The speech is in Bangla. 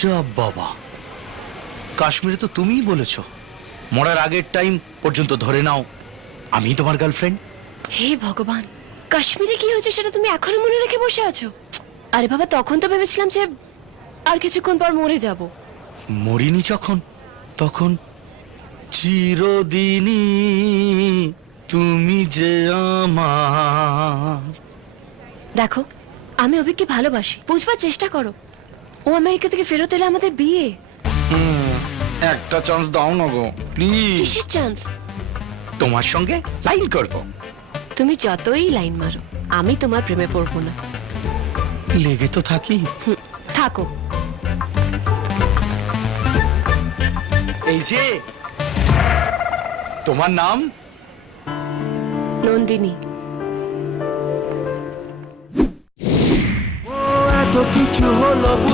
যা বাবা। কাশ্মীরে তো তুমিই বলেছ। মরার আগের টাইম পর্যন্ত ধরে নাও আমি তোমার গার্লফ্রেন্ড। হে ভগবান কাশ্মীরে কি হয়েছে সেটা তুমি এখনও মনে রেখে বসে আছো? আরে বাবা তখন তো ভেবেছিলাম যে আর কিছুক্ষণ পর মরে যাব। মরিনি যখন তখন চিরদিনই তুমি যে আমার। দেখো আমি অভিককে ভালোবাসি বুঝবার চেষ্টা করো। ও আমেরিকা থেকে ফেরত এলে আমাদের বিয়ে। একটা চান্স দাও না গো প্লিজ কিসের চান্স তোমার সঙ্গে লাইন করব। তুমি যতই লাইন মারো আমি তোমার প্রেমে পড়ব না। লেগে তো থাকি। হুম, থাকো। এই যে তোমার নাম? নন্দিনী। এত কিছু হলো বুঝি